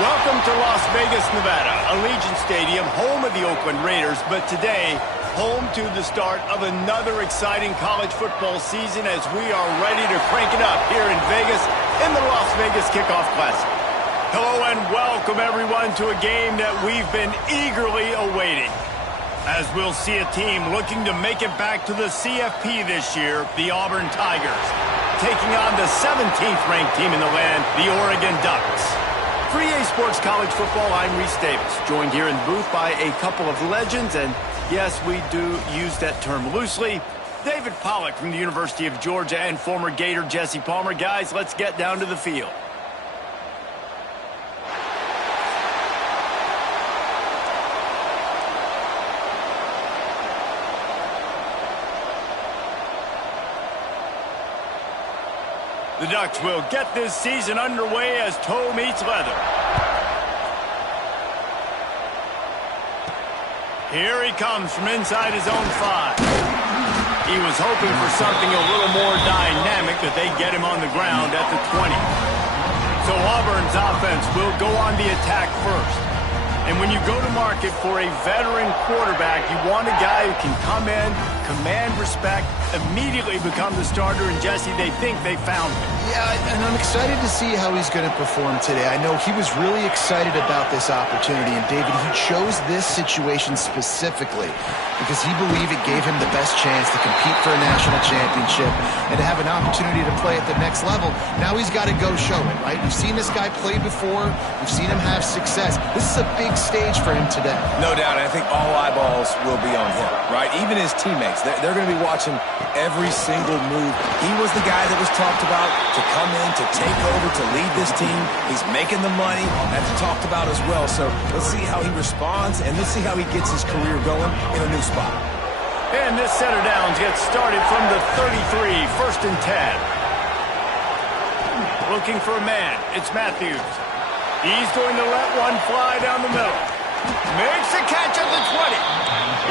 Welcome to Las Vegas, Nevada, Allegiant Stadium, home of the Oakland Raiders, but today, home to the start of another exciting college football season as we are ready to crank it up here in Vegas in the Las Vegas Kickoff Classic. Hello and welcome everyone to a game that we've been eagerly awaiting. As we'll see a team looking to make it back to the CFP this year, the Auburn Tigers, taking on the 17th ranked team in the land, the Oregon Ducks. For EA Sports College Football, I'm Reese Davis, joined here in the booth by a couple of legends, and yes, we do use that term loosely. David Pollack from the University of Georgia and former Gator Jesse Palmer. Guys, let's get down to the field. The Ducks will get this season underway as toe meets leather. Here he comes from inside his own 5. He was hoping for something a little more dynamic, that they get him on the ground at the 20. So Auburn's offense will go on the attack first. And when you go to market for a veteran quarterback, you want a guy who can come in, command respect, immediately become the starter, and Jesse, they think they found him. Yeah, and I'm excited to see how he's going to perform today. I know he was really excited about this opportunity, and David, he chose this situation specifically because he believed it gave him the best chance to compete for a national championship and to have an opportunity to play at the next level. Now he's got to go show it, right? We've seen this guy play before. We've seen him have success. This is a big stage for him today. No doubt, and I think all eyeballs will be on him, right? Even his teammates, they're going to be watching every single move. He was the guy that was talked about to come in, to take over, to lead this team. He's making the money. That's talked about as well. So let's see how he responds, and let's see how he gets his career going in a new spot. And this set of downs gets started from the 33, 1st and 10. Looking for a man. It's Matthews. He's going to let one fly down the middle. Makes the catch at the 20.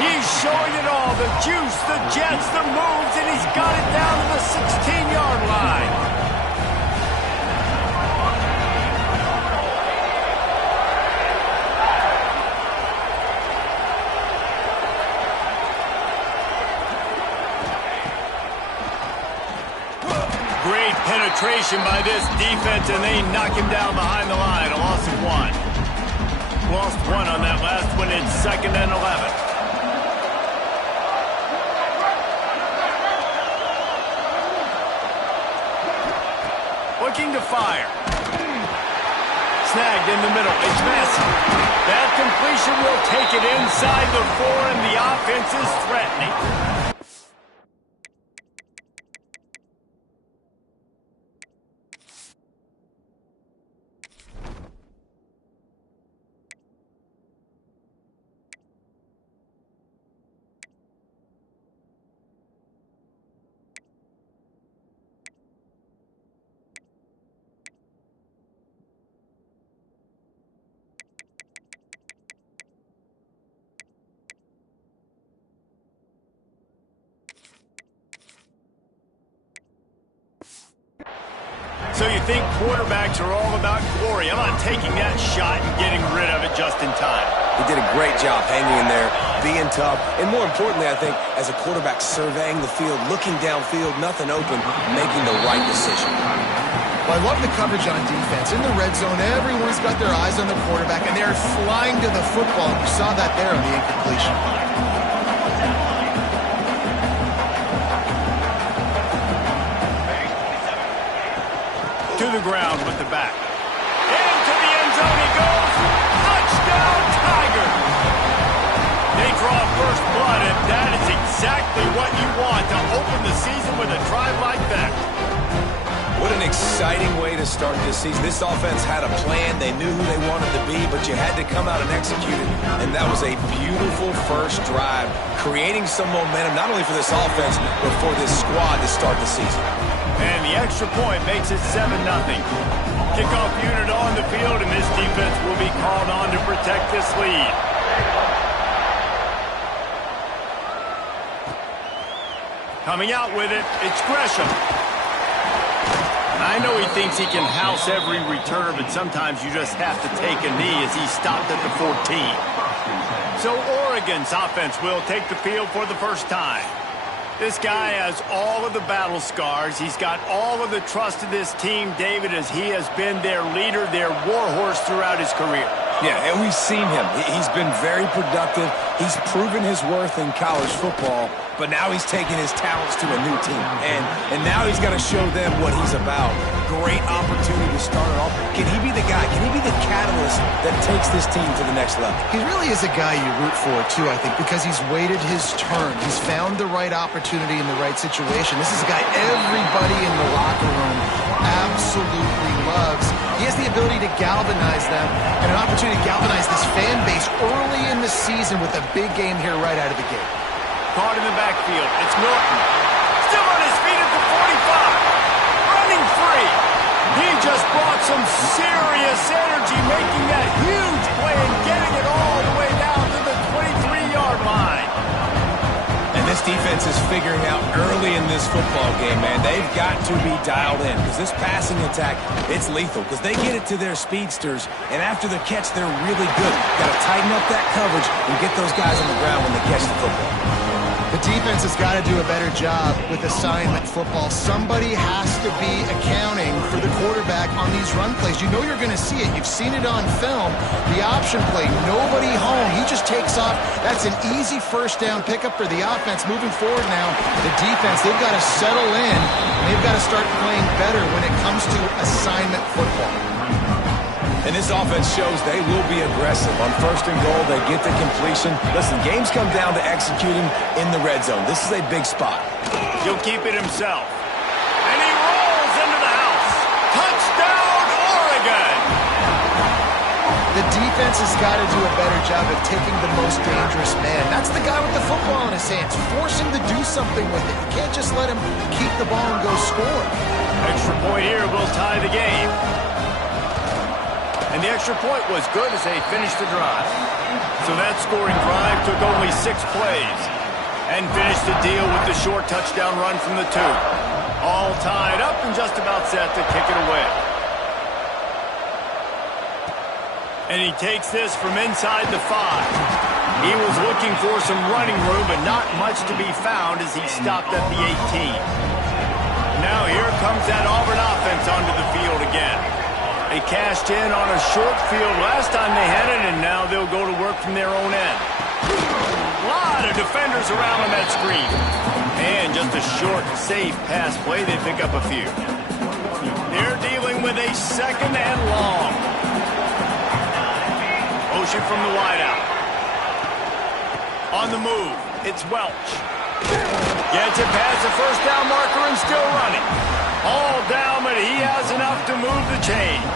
He's showing it all. The juice, the jets, the moves, and he's got it down to the 16-yard line. Great penetration by this defense, and they knock him down behind the line. A loss of 1. Lost 1 on that last one. It's 2nd and 11. Looking to fire. Snagged in the middle. It's Massey. That completion will take it inside the 4, and the offense is threatening. So you think quarterbacks are all about glory. I'm not taking that shot and getting rid of it just in time. He did a great job hanging in there, being tough, and more importantly, I think, as a quarterback surveying the field, looking downfield, nothing open, making the right decision. Well, I love the coverage on defense. In the red zone, everyone's got their eyes on the quarterback, and they're flying to the football. You saw that there on the incompletion. To the ground with the back. Into the end zone he goes. Touchdown, Tiger. They draw first blood, and that is exactly what you want to open the season with a drive like that. What an exciting way to start this season. This offense had a plan. They knew who they wanted to be, but you had to come out and execute it. And that was a beautiful first drive, creating some momentum, not only for this offense, but for this squad to start the season. And the extra point makes it 7-0. Kickoff unit on the field, and this defense will be called on to protect this lead. Coming out with it, it's Gresham. I know he thinks he can house every return, but sometimes you just have to take a knee as he stopped at the 14. So Oregon's offense will take the field for the first time. This guy has all of the battle scars. He's got all of the trust of this team, David, as he has been their leader, their warhorse throughout his career. Yeah, and we've seen him. He's been very productive. He's proven his worth in college football, but now he's taking his talents to a new team. And now he's got to show them what he's about. Great opportunity to start it off. Can he be the guy? Can he be the catalyst that takes this team to the next level? He really is a guy you root for, too, I think, because he's waited his turn. He's found the right opportunity in the right situation. This is a guy everybody in the locker room absolutely loves. He has the ability to galvanize them and an opportunity to galvanize this fan base early in the season with a big game here right out of the gate. Caught in the backfield. It's Norton. Still on his feet at the 45. Running free. He just brought some serious energy, making that huge play and getting it all the way down to the 23-yard line. And this defense is figuring out early in this football game, man. They've got to be dialed in because this passing attack, it's lethal because they get it to their speedsters, and after the catch, they're really good. Got to tighten up that coverage and get those guys on the ground when they catch the football. The defense has got to do a better job with assignment football. Somebody has to be accounting for the quarterback on these run plays. You know you're going to see it. You've seen it on film. The option play, nobody home. He just takes off. That's an easy first down pickup for the offense. Moving forward now, the defense, they've got to settle in. And they've got to start playing better when it comes to assignment football. And this offense shows they will be aggressive. On first and goal, they get the completion. Listen, games come down to executing in the red zone. This is a big spot. He'll keep it himself. And he rolls into the house. Touchdown, Oregon! The defense has got to do a better job of taking the most dangerous man. That's the guy with the football in his hands. Force him to do something with it. You can't just let him keep the ball and go score. Extra point here will tie the game. And the extra point was good as they finished the drive. So that scoring drive took only 6 plays and finished the deal with the short touchdown run from the 2. All tied up and just about set to kick it away. And he takes this from inside the 5. He was looking for some running room, but not much to be found as he stopped at the 18. Now here comes that Auburn offense onto the field again. They cashed in on a short field last time they had it, and now they'll go to work from their own end. A lot of defenders around on that screen. And just a short, safe pass play, they pick up a few. They're dealing with a second and long. Motion from the wideout. On the move, it's Welch. Gets it past the first down marker and still running. All down, but he has enough to move the chains.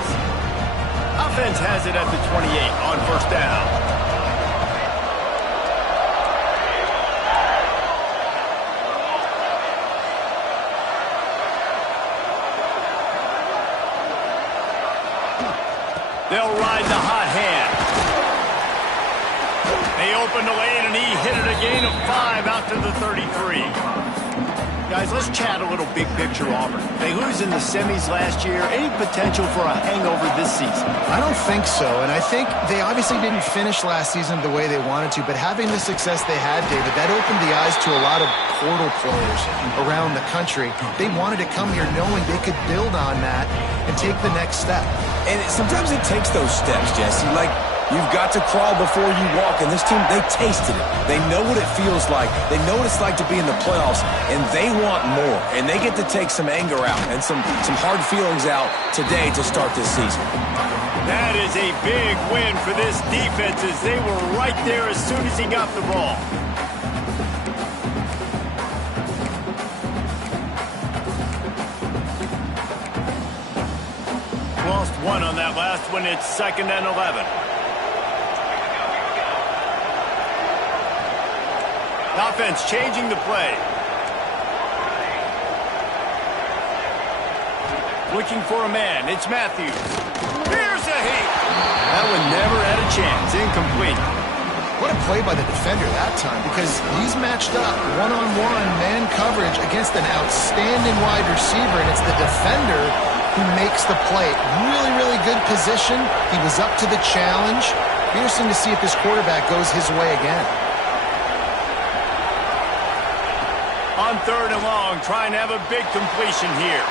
Offense has it at the 28 on first down. They'll ride the hot hand. They open the lane, and he hit it a gain of 5 out to the 33. Guys, let's chat a little big picture Auburn. They lose in the semis last year. Any potential for a hangover this season? I don't think so, and I think they obviously didn't finish last season the way they wanted to, but having the success they had, David, that opened the eyes to a lot of portal players around the country. They wanted to come here knowing they could build on that and take the next step. And sometimes it takes those steps, Jesse. Like, you've got to crawl before you walk, and this team, they tasted it. They know what it feels like. They know what it's like to be in the playoffs, and they want more. And they get to take some anger out and some hard feelings out today to start this season. That is a big win for this defense as they were right there as soon as he got the ball. Lost 1 on that last one. It's 2nd and 11. Offense changing the play. Looking for a man. It's Matthews. Here's a hit. That one never had a chance. Incomplete. What a play by the defender that time, because he's matched up one-on-one man coverage against an outstanding wide receiver, and it's the defender who makes the play. Really, really good position. He was up to the challenge. Interesting to see if this quarterback goes his way again. On 3rd and long, trying to have a big completion here.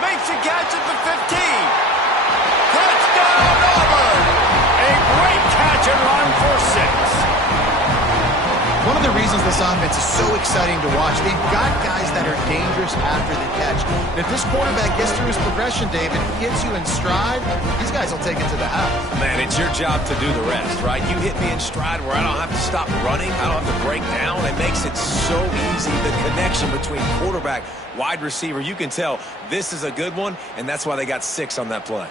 Makes a catch at the 15. Touchdown, Auburn! A great catch and run for 6. One of the reasons this offense is so exciting to watch, they've got guys that are dangerous after the catch. And if this quarterback gets through his progression, David, gets you in stride, these guys will take it to the house. Man, it's your job to do the rest, right? You hit me in stride where I don't have to stop running. I don't have to break down. It makes it so easy. The connection between quarterback, wide receiver, you can tell this is a good one, and that's why they got 6 on that play.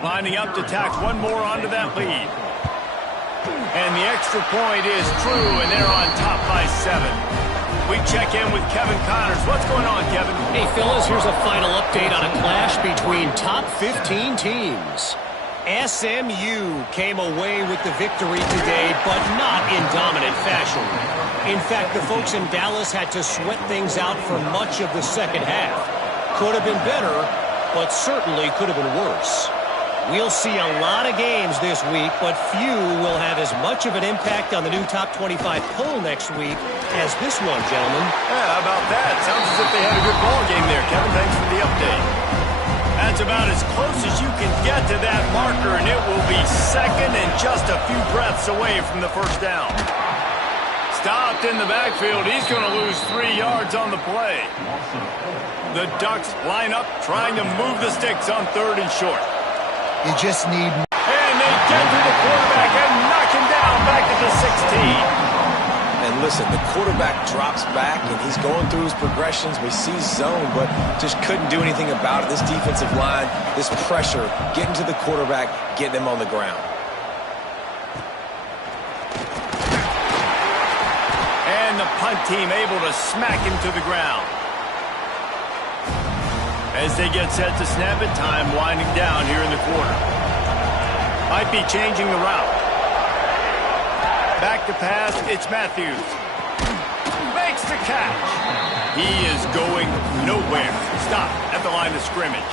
Lining up to tack one more onto that lead. And the extra point is true, and they're on top by 7. We check in with Kevin Connors. What's going on, Kevin? Hey, fellas, here's a final update on a clash between top 15 teams. SMU came away with the victory today, but not in dominant fashion. In fact, the folks in Dallas had to sweat things out for much of the second half. Could have been better, but certainly could have been worse. We'll see a lot of games this week, but few will have as much of an impact on the new top 25 poll next week as this one, gentlemen. Yeah, how about that? Sounds as if they had a good ball game there, Kevin. Thanks for the update. That's about as close as you can get to that marker, and it will be second and just a few breaths away from the first down. Stopped in the backfield. He's going to lose 3 yards on the play. The Ducks line up, trying to move the sticks on 3rd and short. You just need... And they get to the quarterback and knock him down back at the 16. And listen, the quarterback drops back, and he's going through his progressions. We see zone, but just couldn't do anything about it. This defensive line, this pressure, getting to the quarterback, getting him on the ground. And the punt team able to smack him to the ground. As they get set to snap it, time winding down here in the quarter. Might be changing the route. Back to pass, it's Matthews. Makes the catch. He is going nowhere. Stop at the line of scrimmage.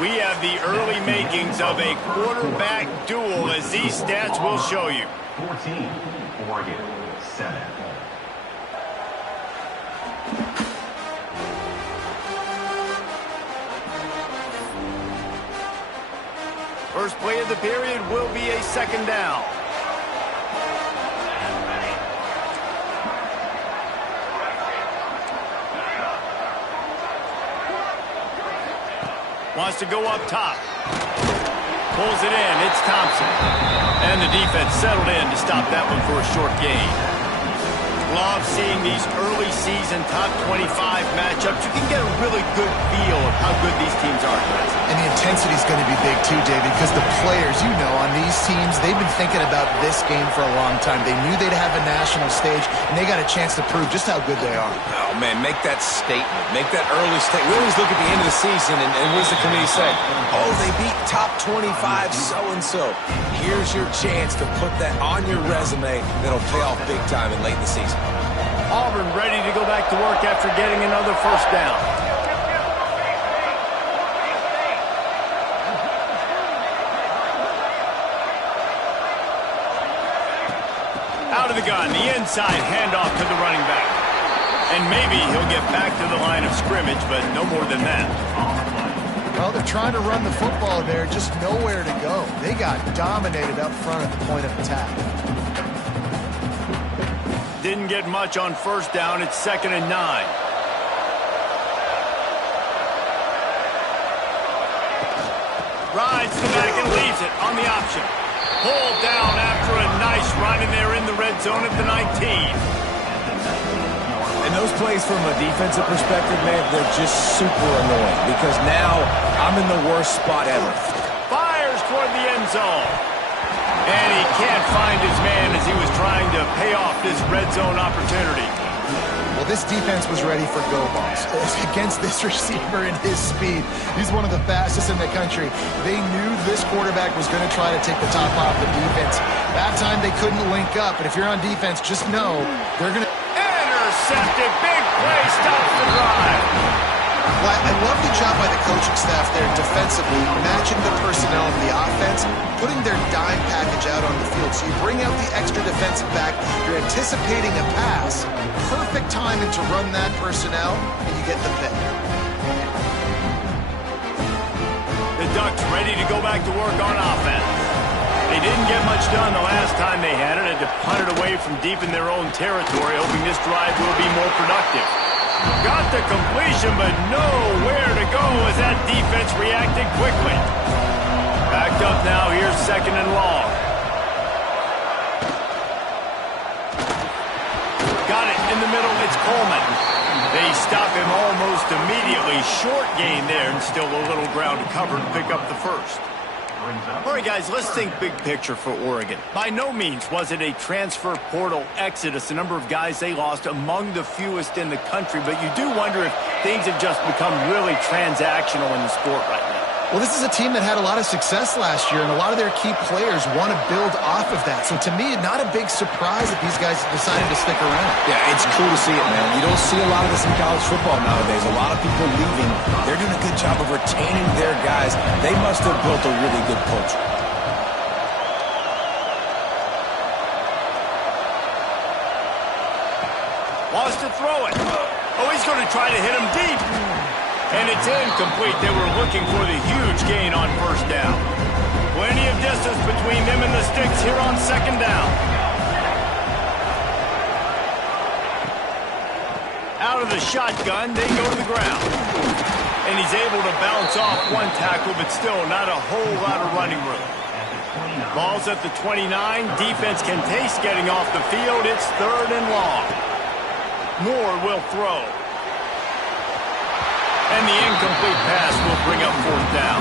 We have the early makings of a quarterback duel, as these stats will show you. 14, Oregon, 7. First play of the period will be a 2nd down. Wants to go up top. Pulls it in. It's Thompson. And the defense settled in to stop that one for a short gain. Love seeing these early season top 25 matchups. You can get a really good feel of how good these teams are, guys. And the intensity is going to be big too, David, because the players, you know, on these teams, they've been thinking about this game for a long time. They knew they'd have a national stage, and they got a chance to prove just how good they are. Oh, man, make that statement. Make that early statement. We always look at the end of the season, and what does the committee say? Oh, they beat top 25 so-and-so. Here's your chance to put that on your resume that'll pay off big time and late in the season. Auburn ready to go back to work after getting another first down. Out of the gun, the inside handoff to the running back. And maybe he'll get back to the line of scrimmage, but no more than that. Well, they're trying to run the football there, just nowhere to go. They got dominated up front at the point of attack. Didn't get much on first down. It's 2nd and 9. Rides the back and leaves it on the option. Pulled down after a nice run, and they're in the red zone at the 19. And those plays from a defensive perspective, man, they're just super annoying because now I'm in the worst spot ever. Fires toward the end zone. And he can't find his man as he was trying to pay off this red zone opportunity. Well, this defense was ready for go balls. Against this receiver and his speed, he's one of the fastest in the country. They knew this quarterback was going to try to take the top off the defense. That time they couldn't link up, but if you're on defense, just know they're going to... Intercepted. Big play stops the drive. Well, I love job by the coaching staff there defensively, matching the personnel of the offense, putting their dime package out on the field. So you bring out the extra defensive back, you're anticipating a pass, perfect timing to run that personnel, and you get the pick. The Ducks ready to go back to work on offense. They didn't get much done the last time they had it, and to punt it away from deep in their own territory, hoping this drive will be more productive. Got the completion, but nowhere to go as that defense reacted quickly. Backed up now, here's 2nd and long. Got it in the middle, it's Coleman. They stop him almost immediately. Short gain there, and still a little ground to cover to pick up the first. All right, guys, let's think big picture for Oregon. By no means was it a transfer portal exodus, the number of guys they lost among the fewest in the country, but you do wonder if things have just become really transactional in the sport right now. Well, this is a team that had a lot of success last year, and a lot of their key players want to build off of that. So to me, not a big surprise that these guys decided to stick around. Yeah, it's cool to see it, man. You don't see a lot of this in college football nowadays. A lot of people leaving. They're doing a good job of retaining their guys. They must have built a really good culture. Wants to throw it. Oh, he's going to try to hit him deep. And it's incomplete. They were looking for the huge gain on 1st down. Plenty of distance between them and the sticks here on 2nd down. Out of the shotgun, they go to the ground. And he's able to bounce off one tackle, but still not a whole lot of running room. Ball's at the 29. Defense can taste getting off the field. It's 3rd and long. Moore will throw. And the incomplete pass will bring up 4th down.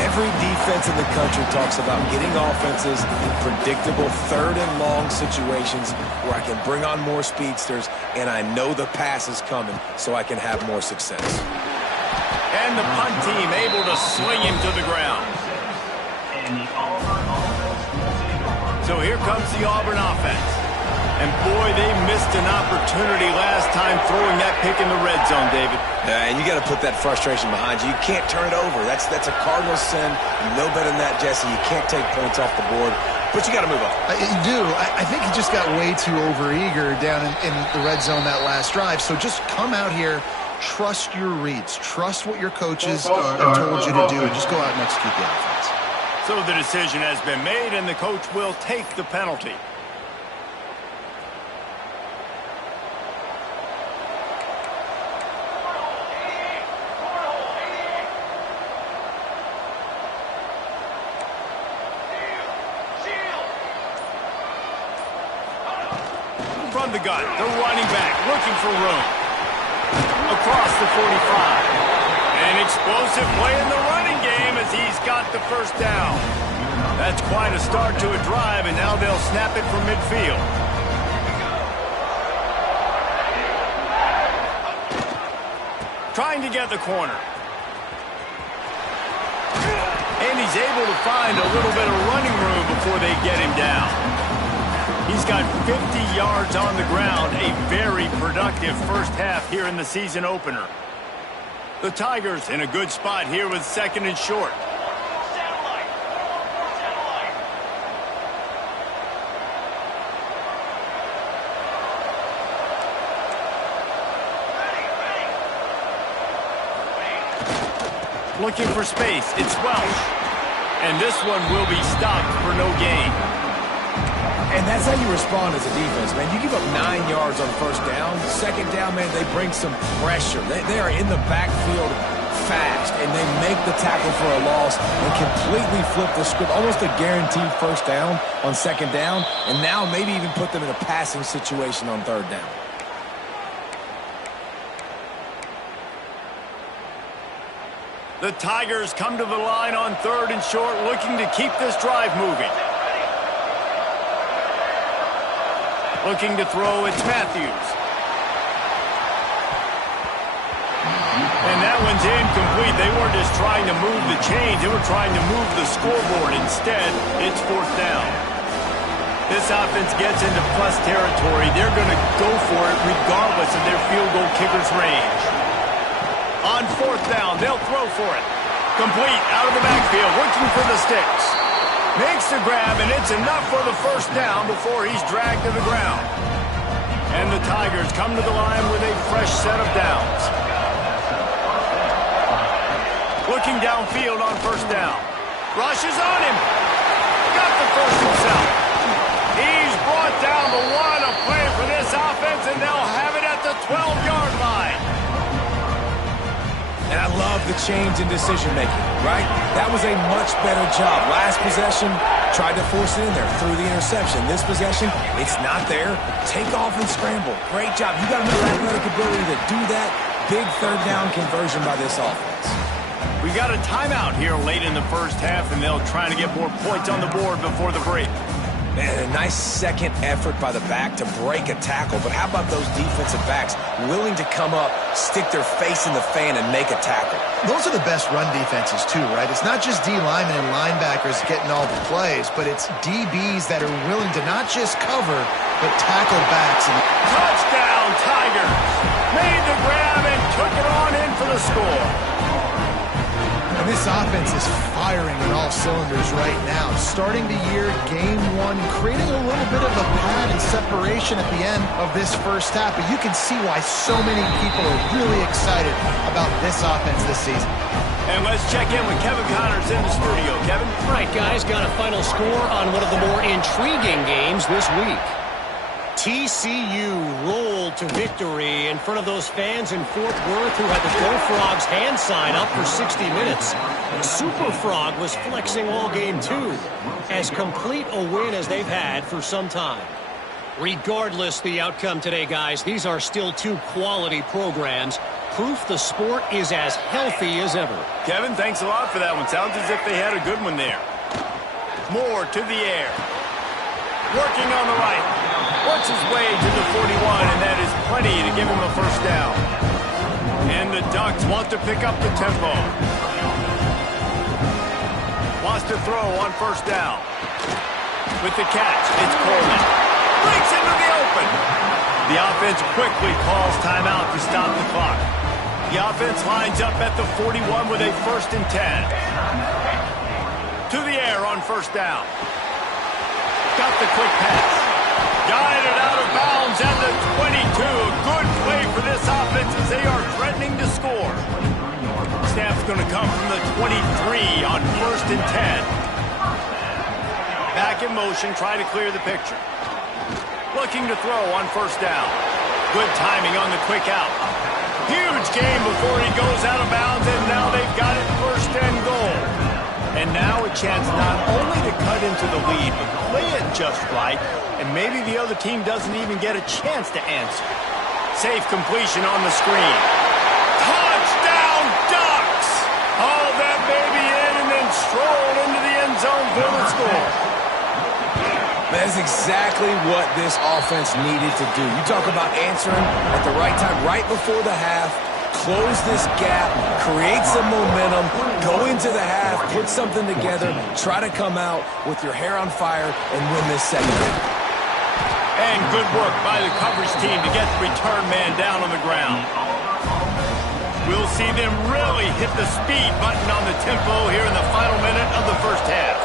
Every defense in the country talks about getting offenses in predictable 3rd and long situations where I can bring on more speedsters and I know the pass is coming so I can have more success. And the punt team able to sling him to the ground. So here comes the Auburn offense. And boy, they missed an opportunity last time throwing that pick in the red zone, David. And you got to put that frustration behind you. You can't turn it over. That's a cardinal sin. You know better than that, Jesse. You can't take points off the board. But you got to move on. You do. I think he just got way too overeager down in the red zone that last drive. So just come out here, trust your reads. Trust what your coaches have told you to do, and just go out and execute the offense. So the decision has been made, and the coach will take the penalty. From the gun, the running back looking for room. Across the 45. An explosive play in the running game as he's got the 1st down. That's quite a start to a drive, and now they'll snap it from midfield. Trying to get the corner. And he's able to find a little bit of running room before they get him down. He's got 50 yards on the ground, a very productive 1st half here in the season opener. The Tigers in a good spot here with 2nd and short. Looking for space, it's Welsh. And this one will be stopped for no gain. And that's how you respond as a defense, man. You give up 9 yards on 1st down. 2nd down, man, they bring some pressure. They are in the backfield fast, and they make the tackle for a loss and completely flip the script. Almost a guaranteed 1st down on 2nd down, and now maybe even put them in a passing situation on 3rd down. The Tigers come to the line on 3rd and short, looking to keep this drive moving. Looking to throw, it's Matthews. And that one's incomplete. They weren't just trying to move the chains. They were trying to move the scoreboard. Instead, it's 4th down. This offense gets into plus territory. They're going to go for it regardless of their field goal kicker's range. On fourth down, they'll throw for it. Complete out of the backfield, looking for the sticks. Makes the grab, and it's enough for the first down before he's dragged to the ground. And the Tigers come to the line with a fresh set of downs. Looking downfield on first down. Rushes on him. Got the first himself. He's brought down the one. A play for this offense, and they'll have it at the 12-yard line. And I love the change in decision-making, right? That was a much better job. Last possession, tried to force it in there through the interception. This possession, it's not there. Take off and scramble. Great job. You got another athletic ability to do that. Big third down conversion by this offense. We got a timeout here late in the first half, and they'll try to get more points on the board before the break. Man, a nice second effort by the back to break a tackle. But how about those defensive backs willing to come up, stick their face in the fan, and make a tackle? Those are the best run defenses, too, right? It's not just D linemen and linebackers getting all the plays, but it's DBs that are willing to not just cover, but tackle backs. Touchdown, Tigers! Made the grab and took it on in for the score. And this offense is firing on all cylinders right now. Starting the year, game one, creating a little bit of a pad and separation at the end of this first half. But you can see why so many people are really excited about this offense this season. And let's check in with Kevin Connors in the studio. Kevin? All right, guys, got a final score on one of the more intriguing games this week. TCU rolled to victory in front of those fans in Fort Worth who had the Go Frogs hand sign up for 60 minutes. Super Frog was flexing all game too, as complete a win as they've had for some time. Regardless the outcome today, guys, these are still two quality programs. Proof the sport is as healthy as ever. Kevin, thanks a lot for that one. Sounds as if they had a good one there. Moore to the air. Working on the right. Works his way to the 41, and that is plenty to give him a first down. And the Ducks want to pick up the tempo. Wants to throw on first down. With the catch, it's Coleman. Breaks into the open. The offense quickly calls timeout to stop the clock. The offense lines up at the 41 with a 1st and 10. To the air on first down. Got the quick pass. Guided out of bounds at the 22. A good play for this offense as they are threatening to score. Snap's going to come from the 23 on 1st and 10. Back in motion, try to clear the picture. Looking to throw on first down. Good timing on the quick out. Huge game before he goes out of bounds, and now they've got it 1st and goal. And now a chance not only to cut into the lead, but play it just right, and maybe the other team doesn't even get a chance to answer. Safe completion on the screen. Touchdown, Ducks! Haul that baby in and then stroll into the end zone for the score. That's exactly what this offense needed to do. You talk about answering at the right time, right before the half, close this gap, create some momentum, go into the half, put something together, try to come out with your hair on fire and win this second half. And good work by the coverage team to get the return man down on the ground. We'll see them really hit the speed button on the tempo here in the final minute of the first half.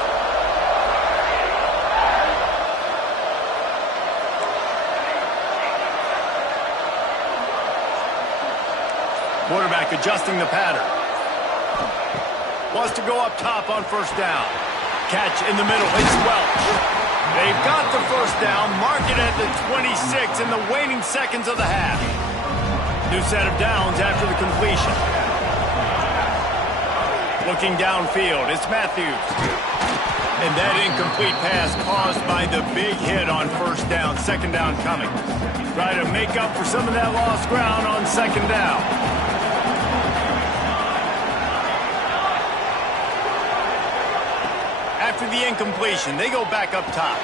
Quarterback adjusting the pattern. Wants to go up top on first down. Catch in the middle. It's Welch. They've got the first down. Mark it at the 26 in the waning seconds of the half. New set of downs after the completion. Looking downfield. It's Matthews. And that incomplete pass caused by the big hit on first down. Second down coming. Try to make up for some of that lost ground on second down. After the incompletion, they go back up top.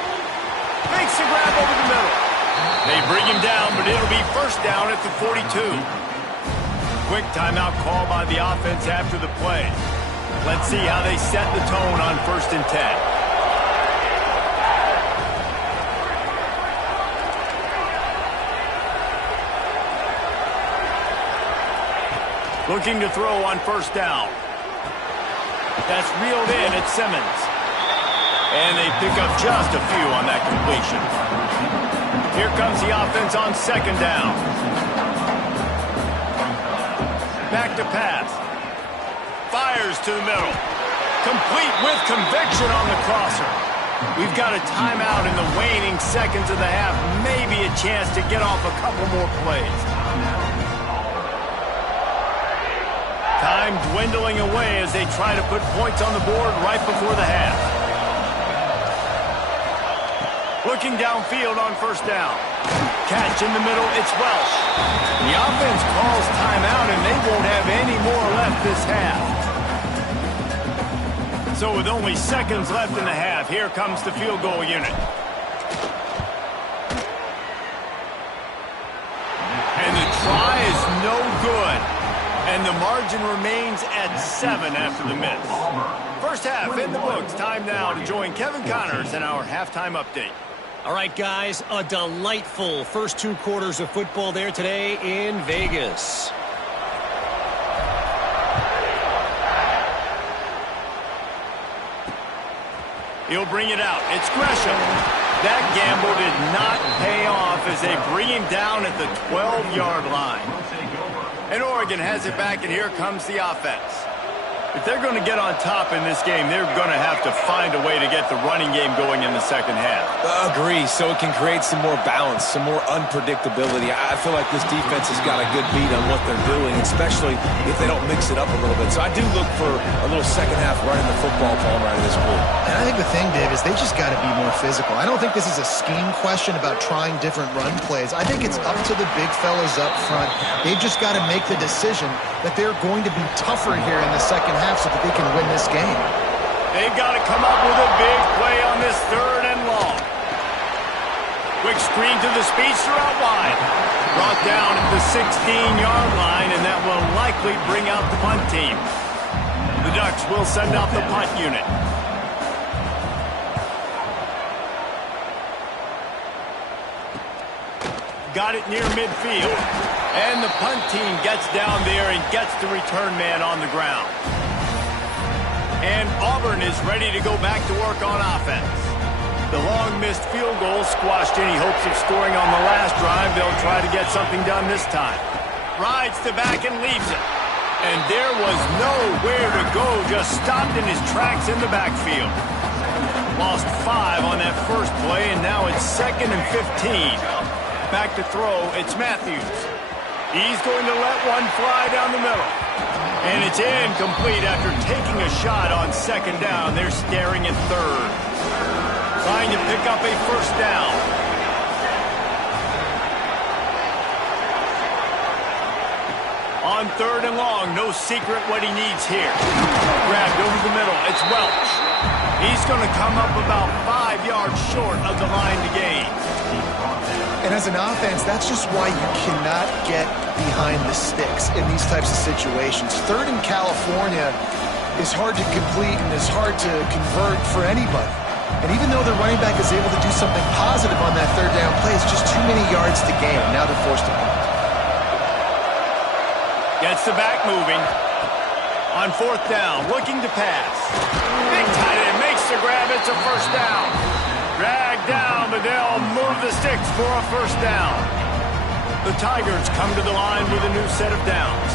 Makes the grab over the middle. They bring him down, but it'll be first down at the 42. Quick timeout call by the offense after the play. Let's see how they set the tone on 1st and 10. Looking to throw on first down. That's reeled in at Simmons. And they pick up just a few on that completion. Here comes the offense on second down. Back to pass. Fires to the middle. Complete with conviction on the crosser. We've got a timeout in the waning seconds of the half. Maybe a chance to get off a couple more plays. Time dwindling away as they try to put points on the board right before the half. Looking downfield on first down. Catch in the middle, it's Welsh. The offense calls timeout, and they won't have any more left this half. So with only seconds left in the half, here comes the field goal unit. And the try is no good. And the margin remains at 7 after the miss. First half in the books. Time now to join Kevin Connors in our halftime update. All right, guys, a delightful first 2 quarters of football there today in Vegas. He'll bring it out. It's Gresham. That gamble did not pay off as they bring him down at the 12-yard line. And Oregon has it back, and here comes the offense. If they're going to get on top in this game, they're going to have to find a way to get the running game going in the second half. Agree, so it can create some more balance, some more unpredictability. I feel like this defense has got a good beat on what they're doing, especially if they don't mix it up a little bit. So I do look for a little second half running the football right of this group. And I think the thing, Dave, is they just got to be more physical. I don't think this is a scheme question about trying different run plays. I think it's up to the big fellas up front. They've just got to make the decision that they're going to be tougher here in the second half so that they can win this game. They've got to come up with a big play on this third and long. Quick screen to the speedster out wide. Brought down at the 16-yard line, and that will likely bring out the punt team. The Ducks will send out the punt unit. Got it near midfield. And the punt team gets down there and gets the return man on the ground. And Auburn is ready to go back to work on offense. The long missed field goal squashed any hopes of scoring on the last drive. They'll try to get something done this time. Rides to back and leaves it. And there was nowhere to go, just stopped in his tracks in the backfield. Lost 5 on that first play, and now it's 2nd and 15. Back to throw, it's Matthews. He's going to let one fly down the middle. And it's incomplete after taking a shot on second down. They're staring at third. Trying to pick up a first down. On third and long, no secret what he needs here. Grabbed over the middle, it's Welch. He's going to come up about 5 yards short of the line to gain. And as an offense, that's just why you cannot get behind the sticks in these types of situations. Third in California is hard to complete and is hard to convert for anybody. And even though the running back is able to do something positive on that third down play, it's just too many yards to gain. Now they're forced to punt. Gets the back moving. On fourth down, looking to pass. Big tight end makes the grab. It's a first down. Dragged down, but they'll move the sticks for a first down. The Tigers come to the line with a new set of downs.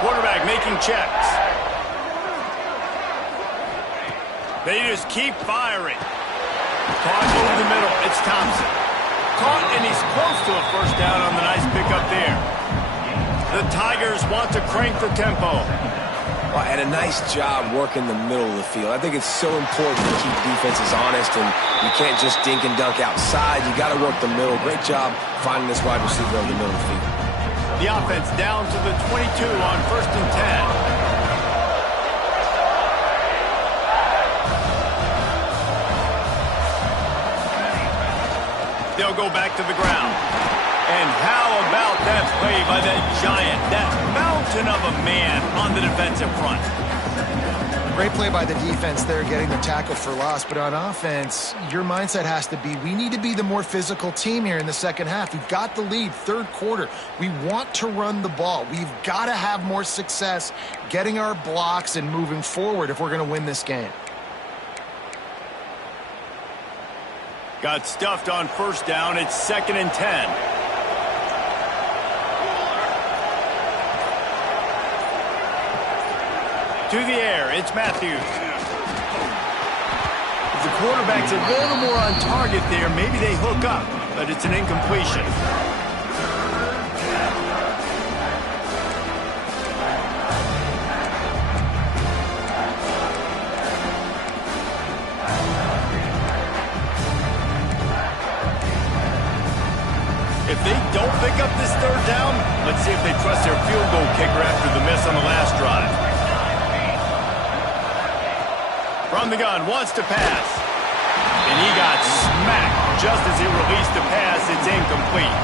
Quarterback making checks. They just keep firing. Caught over the middle. It's Thompson. Caught, and he's close to a first down on the nice pickup there. The Tigers want to crank the tempo. Well, and a nice job working the middle of the field. I think it's so important to keep defenses honest, and you can't just dink and dunk outside. You got to work the middle. Great job finding this wide receiver over the middle of the field. The offense down to the 22 on 1st and 10. They'll go back to the ground. And how about that play by that giant, that mountain of a man on the defensive front? Great play by the defense there, getting the tackle for loss. But on offense, your mindset has to be, we need to be the more physical team here in the second half. We've got the lead, third quarter. We want to run the ball. We've got to have more success getting our blocks and moving forward if we're going to win this game. Got stuffed on first down. It's 2nd and 10. To the air, it's Matthews. If the quarterback's a little more on target there, maybe they hook up, but it's an incompletion. If they don't pick up this third down, let's see if they trust their field goal kicker after the miss on the last drive. From the gun, wants to pass. And he got smacked just as he released the pass. It's incomplete.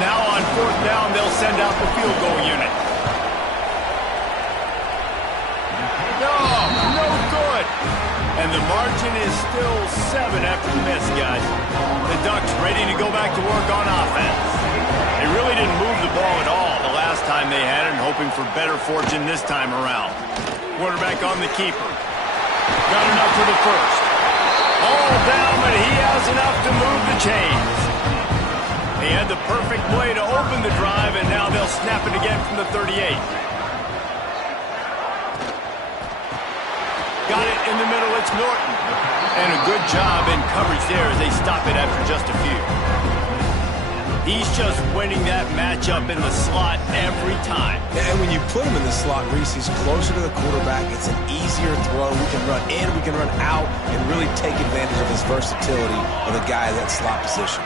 Now on fourth down, they'll send out the field goal unit. No good. And the margin is still 7 after the miss, guys. The Ducks ready to go back to work on offense. They really didn't move the ball at all the last time they had it, hoping for better fortune this time around. Quarterback on the keeper. Got enough for the first. All down, but he has enough to move the chains. He had the perfect play to open the drive, and now they'll snap it again from the 38. Got it in the middle, it's Norton. And a good job in coverage there as they stop it after just a few. He's just winning that matchup in the slot every time. And when you put him in the slot, Reese, he's closer to the quarterback. It's an easier throw. We can run in, we can run out, and really take advantage of his versatility of the guy in that slot position.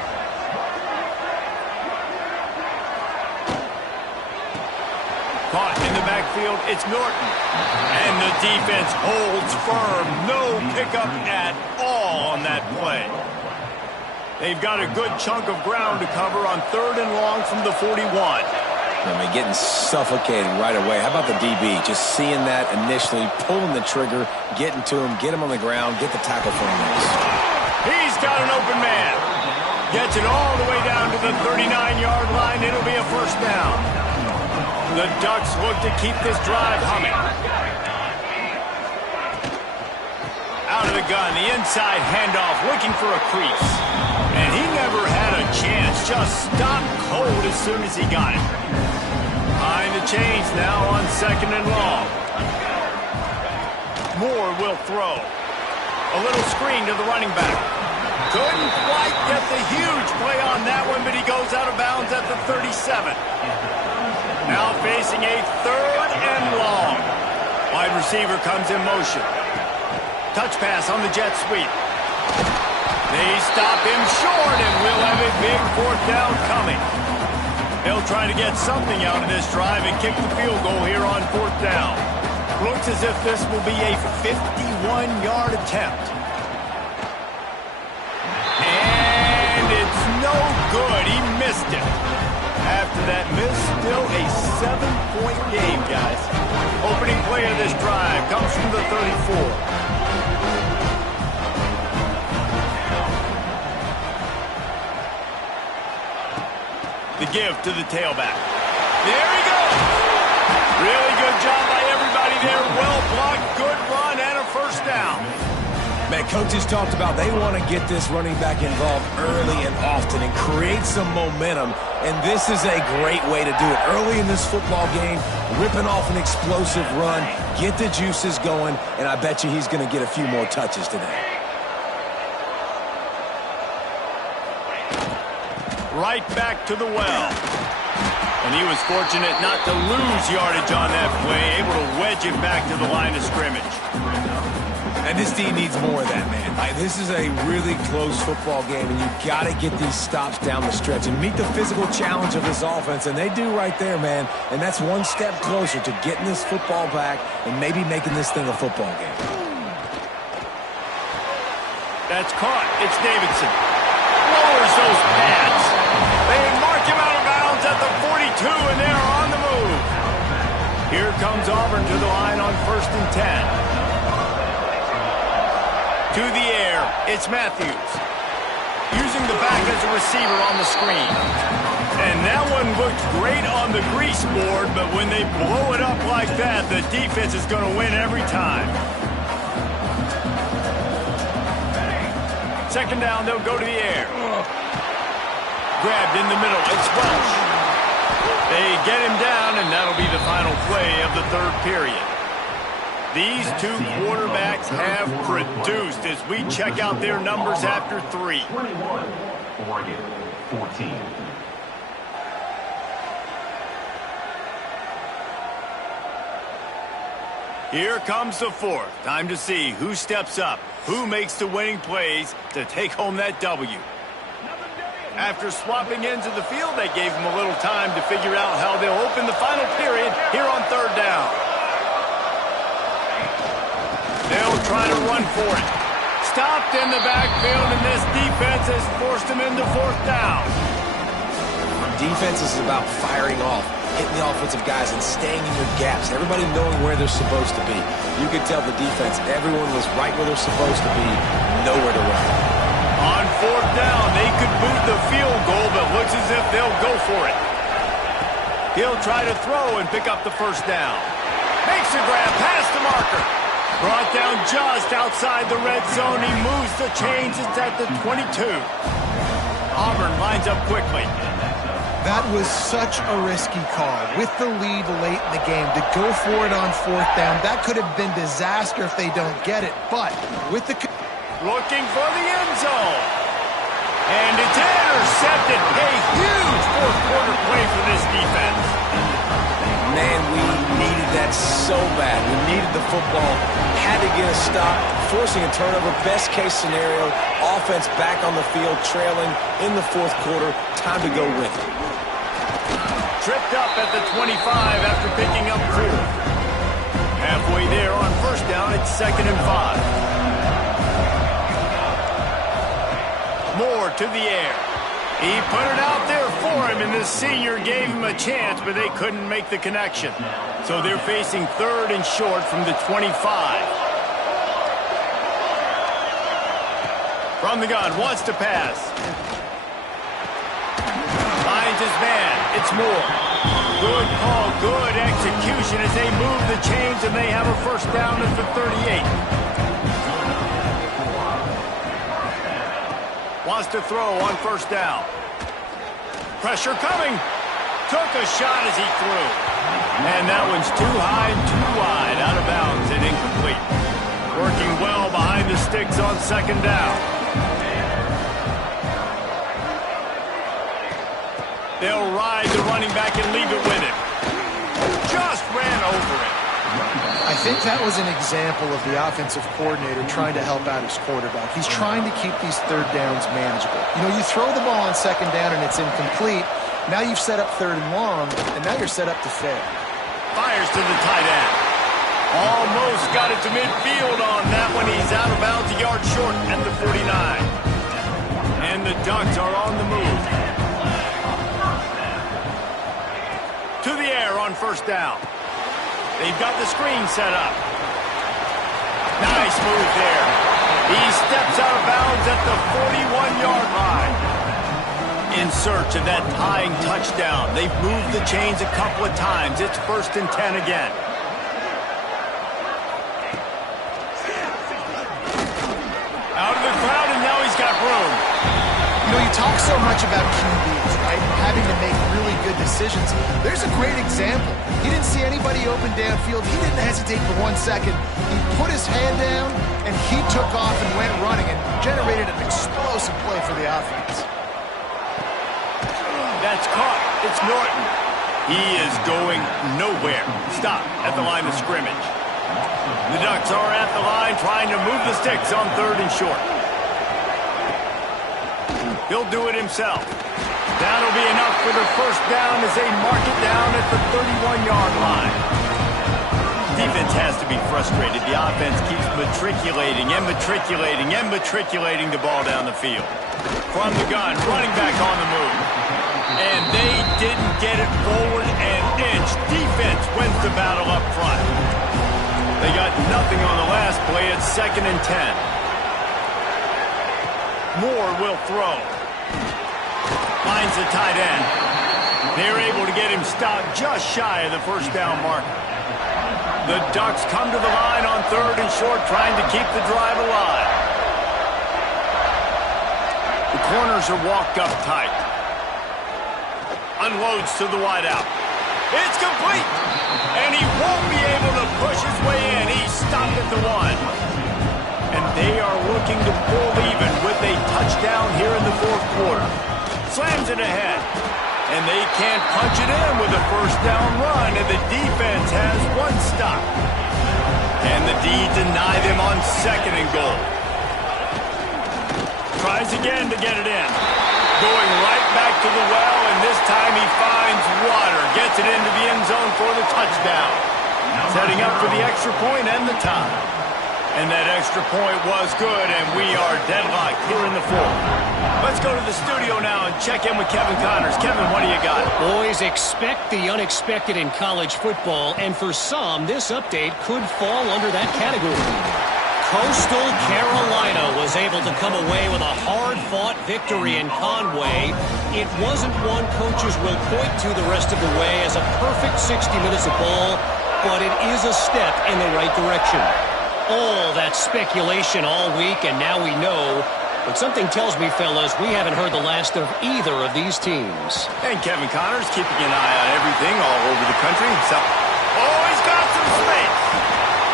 Caught in the backfield, it's Norton. And the defense holds firm. No pickup at all on that play. They've got a good chunk of ground to cover on 3rd and long from the 41. I mean, getting suffocated right away. How about the DB? Just seeing that initially, pulling the trigger, getting to him, get him on the ground, get the tackle for him. He's got an open man. Gets it all the way down to the 39-yard line. It'll be a first down. The Ducks look to keep this drive humming. Out of the gun, the inside handoff, looking for a crease. And he never had a chance, just stopped cold as soon as he got it. Behind the chains now on 2nd and long. Moore will throw. A little screen to the running back. Couldn't quite get the huge play on that one, but he goes out of bounds at the 37. Now facing a 3rd and long. Wide receiver comes in motion. Touch pass on the jet sweep. They stop him short, and we'll have a big 4th down coming. They'll try to get something out of this drive and kick the field goal here on 4th down. Looks as if this will be a 51-yard attempt. And it's no good. He missed it. After that miss, still a 7-point game, guys. Opening play of this drive comes from the 34. The give to the tailback. There he goes. Really good job by everybody there. Well blocked, good run, and a first down. Man, coaches talked about they want to get this running back involved early and often and create some momentum, and this is a great way to do it. Early in this football game, ripping off an explosive run, get the juices going, and I bet you he's going to get a few more touches today. Right back to the well. And he was fortunate not to lose yardage on that play, able to wedge it back to the line of scrimmage. And this team needs more of that, man. This is a really close football game, and you've got to get these stops down the stretch and meet the physical challenge of this offense, and they do right there, man. And that's one step closer to getting this football back and maybe making this thing a football game. That's caught. It's Davidson. Lowers those pads. They mark him out of bounds at the 42, and they're on the move. Here comes Auburn to the line on 1st and 10. To the air, it's Matthews. Using the back as a receiver on the screen. And that one looked great on the grease board, but when they blow it up like that, the defense is going to win every time. Second down, they'll go to the air. Grabbed in the middle, it's Welsh. They get him down, and that'll be the final play of the third period. These two quarterbacks have produced as we check out their numbers after 3. 21, Oregon, 14. Here comes the fourth. Time to see who steps up, who makes the winning plays to take home that W. After swapping into the field, that gave them a little time to figure out how they'll open the final period here on third down. They'll try to run for it. Stopped in the backfield, and this defense has forced them into fourth down. Defense is about firing off, hitting the offensive guys and staying in your gaps. Everybody knowing where they're supposed to be. You could tell the defense, everyone was right where they're supposed to be, nowhere to run. On fourth down, they could boot the field goal, but looks as if they'll go for it. He'll try to throw and pick up the first down. Makes a grab past the marker. Brought down just outside the red zone. He moves the chains. It's at the 22. Auburn lines up quickly. That was such a risky call. With the lead late in the game, to go for it on fourth down, that could have been disaster if they don't get it. But with the... Looking for the end zone. And it's intercepted. A huge fourth quarter play for this defense. Man, we needed that so bad. We needed the football. Had to get a stop. Forcing a turnover. Best case scenario. Offense back on the field, trailing in the fourth quarter. Time to go win. Tripped up at the 25 after picking up 4. Halfway there on first down, it's 2nd and 5. Moore to the air. He put it out there for him, and the senior gave him a chance, but they couldn't make the connection. So they're facing 3rd and short from the 25. From the gun, wants to pass. Finds his man. It's Moore. Good call, good execution as they move the chains, and they have a first down at the 38. Wants to throw on first down. Pressure coming. Took a shot as he threw. And that one's too high and too wide. Out of bounds and incomplete. Working well behind the sticks on 2nd down. They'll ride the running back and leave it with him. Just ran over it. I think that was an example of the offensive coordinator trying to help out his quarterback. He's trying to keep these third downs manageable. You know, you throw the ball on 2nd down and it's incomplete. Now you've set up 3rd and long, and now you're set up to fail. Fires to the tight end. Almost got it to midfield on that one. He's out of bounds, a yard short at the 49. And the Ducks are on the move. To the air on first down. They've got the screen set up. Nice move there. He steps out of bounds at the 41-yard line. In search of that tying touchdown. They've moved the chains a couple of times. It's 1st and 10 again. Out of the crowd, and now he's got room. You know, you talk so much about QBs, right? Having to make really good decisions. There's a great example. He didn't see anybody open downfield. He didn't hesitate for 1 second. He put his hand down, and he took off and went running and generated an explosive play for the offense. That's caught. It's Norton. He is going nowhere. Stop at the line of scrimmage. The Ducks are at the line trying to move the sticks on 3rd and short. He'll do it himself. That'll be enough for the first down as they mark it down at the 31-yard line. Defense has to be frustrated. The offense keeps matriculating and matriculating and matriculating the ball down the field. From the gun, running back on the move. And they didn't get it forward an inch. Defense wins the battle up front. They got nothing on the last play. It's 2nd and 10. Moore will throw. Finds the tight end. They're able to get him stopped just shy of the first down marker. The Ducks come to the line on 3rd and short, trying to keep the drive alive. The corners are walked up tight. Unloads to the wideout. It's complete! And he won't be able to push his way in. He's stopped at the 1. And they are looking to pull even with a touchdown here in the 4th quarter. Slams it ahead. And they can't punch it in with a first down run, and the defense has 1 stop. And the D deny them on 2nd and goal. Tries again to get it in. Going right back to the well, and this time he finds water. Gets it into the end zone for the touchdown. Setting up for the extra point and the tie. And that extra point was good, and we are deadlocked here in the 4th. Let's go to the studio now and check in with Kevin Connors. Kevin, what do you got? Boys, expect the unexpected in college football, and for some, this update could fall under that category. Coastal Carolina was able to come away with a hard-fought victory in Conway. It wasn't one coaches will point to the rest of the way as a perfect 60 minutes of ball, but it is a step in the right direction. All that speculation all week, and now we know. But something tells me, fellas, we haven't heard the last of either of these teams. And Kevin Connors keeping an eye on everything all over the country. So, he's got some space.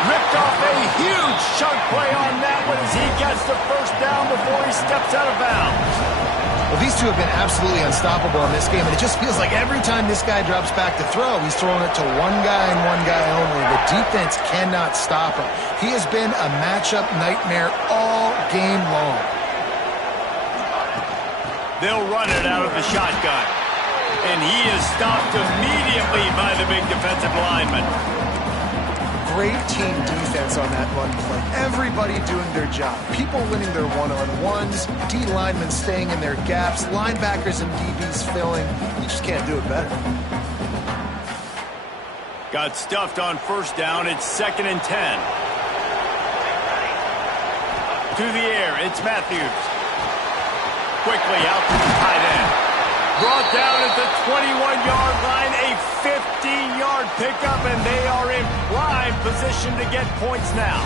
Ripped off a huge chunk play on that one as he gets the first down before he steps out of bounds. Well, these two have been absolutely unstoppable in this game, and it just feels like every time this guy drops back to throw, he's throwing it to one guy and one guy only. The defense cannot stop him. He has been a matchup nightmare all game long. They'll run it out of the shotgun, and he is stopped immediately by the big defensive lineman. Great team defense on that run play. Everybody doing their job. People winning their one-on-ones, D linemen staying in their gaps, linebackers and DBs filling. You just can't do it better. Got stuffed on first down. It's 2nd and 10. To the air, it's Matthews. Quickly out to the tight end. Brought down at the 21-yard line, a 15-yard pickup, and they are in prime position to get points now.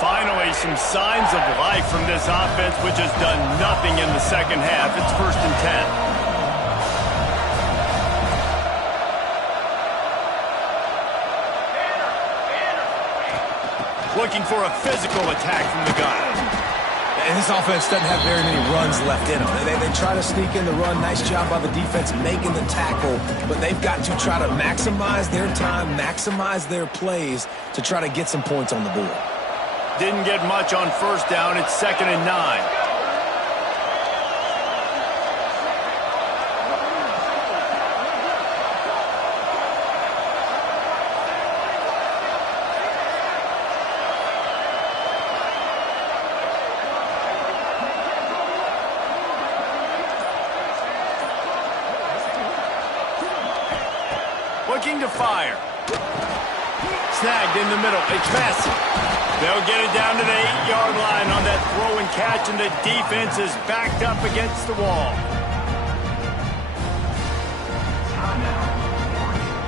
Finally, some signs of life from this offense, which has done nothing in the second half. It's 1st and 10. Looking for a physical attack from the gun. And this offense doesn't have very many runs left in them. They try to sneak in the run. Nice job by the defense making the tackle. But they've got to try to maximize their time, maximize their plays to try to get some points on the board. Didn't get much on first down. It's 2nd and 9. Looking to fire. Snagged in the middle. It's Massey. They'll get it down to the 8-yard line on that throw and catch, and the defense is backed up against the wall.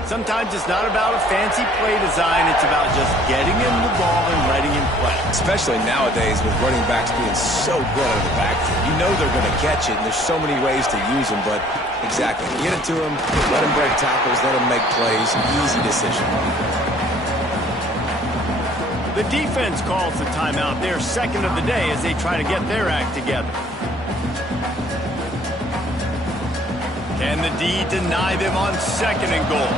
Sometimes it's not about a fancy play design. It's about just getting him the ball and letting him play. Especially nowadays with running backs being so good out of the backfield. You know they're going to catch it, and there's so many ways to use them, but exactly. Get it to him, let him break tackles, let him make plays. Easy decision. The defense calls the timeout. They're 2nd of the day as they try to get their act together. Can the D deny them on 2nd and goal?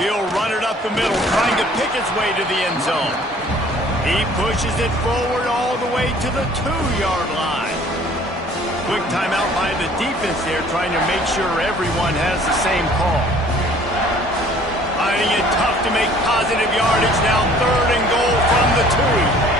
He'll run it up the middle, trying to pick its way to the end zone. He pushes it forward all the way to the 2-yard line. Quick timeout by the defense there, trying to make sure everyone has the same call. Finding it tough to make positive yardage now. 3rd and goal from the 2.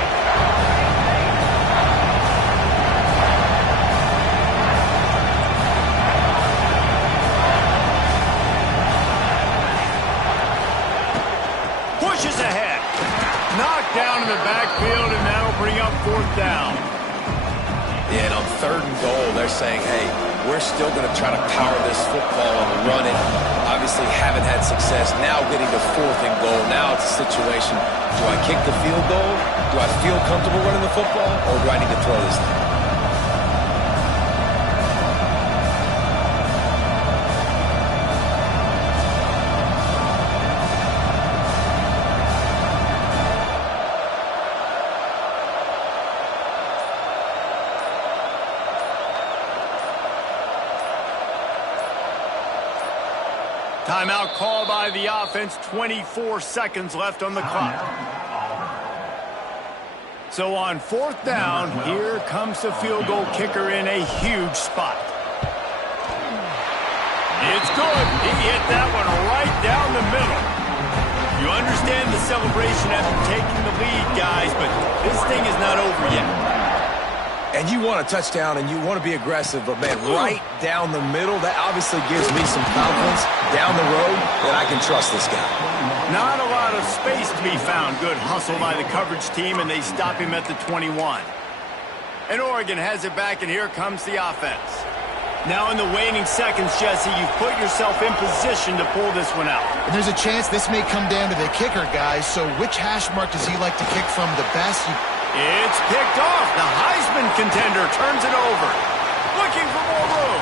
in the backfield, and that'll bring up 4th down. Yeah, and on 3rd and goal, they're saying, hey, we're still going to try to power this football and run it. Obviously haven't had success. Now getting to 4th and goal. Now it's a situation, do I kick the field goal? Do I feel comfortable running the football? Or do I need to throw this thing? Timeout called by the offense, 24 seconds left on the clock. So on 4th down, here comes the field goal kicker in a huge spot. It's good. He hit that one right down the middle. You understand the celebration after taking the lead, guys, but this thing is not over yet. And you want a touchdown and you want to be aggressive, but, man, right down the middle, that obviously gives me some confidence down the road that I can trust this guy. Not a lot of space to be found. Good hustle by the coverage team, and they stop him at the 21. And Oregon has it back, and here comes the offense. Now in the waning seconds, Jesse, you've put yourself in position to pull this one out. And there's a chance this may come down to the kicker, guys, so which hash mark does he like to kick from the best? It's picked off. The Heisman contender turns it over. Looking for more room.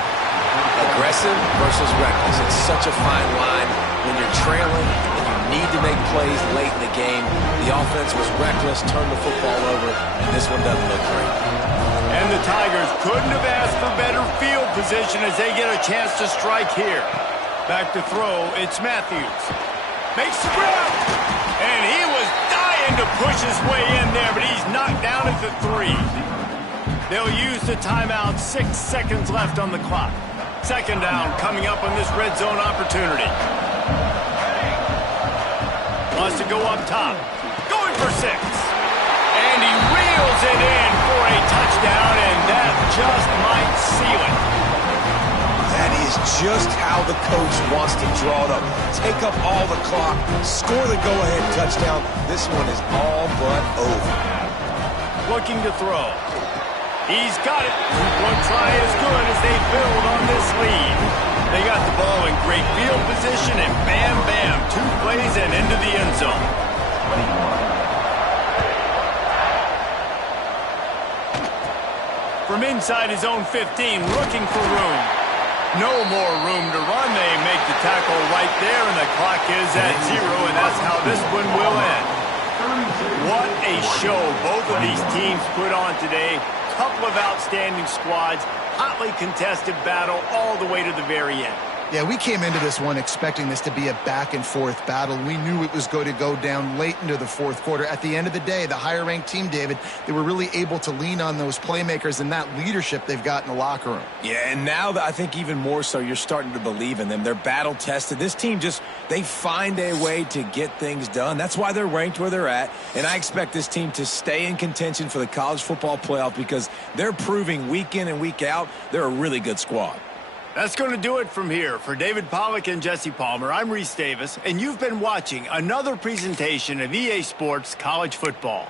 Aggressive versus reckless. It's such a fine line when you're trailing and you need to make plays late in the game. The offense was reckless, turned the football over, and this one doesn't look great. And the Tigers couldn't have asked for better field position as they get a chance to strike here. Back to throw, it's Matthews. Makes the grab, and he was dying to push his way in there, but he's knocked down at the 3. They'll use the timeout, 6 seconds left on the clock. 2nd down coming up on this red zone opportunity. Wants to go up top. Going for 6. And he reels it in for a touchdown, and that just might seal it. That is just how the coach wants to draw it up. Take up all the clock, score the go-ahead touchdown. This one is all but over. Looking to throw. He's got it. One try as good as they build on this lead. They got the ball in great field position, and bam, bam, 2 plays and into the end zone. From inside his own 15, looking for room. No more room to run. They make the tackle right there, and the clock is at 0, and that's how this one will end. What a show both of these teams put on today. Couple of outstanding squads, hotly contested battle all the way to the very end. Yeah, we came into this one expecting this to be a back-and-forth battle. We knew it was going to go down late into the 4th quarter. At the end of the day, the higher-ranked team, David, they were really able to lean on those playmakers and that leadership they've got in the locker room. Yeah, and now I think even more so, you're starting to believe in them. They're battle-tested. This team they find a way to get things done. That's why they're ranked where they're at, and I expect this team to stay in contention for the college football playoff because they're proving week in and week out they're a really good squad. That's going to do it from here. For David Pollack and Jesse Palmer, I'm Reese Davis, and you've been watching another presentation of EA Sports College Football.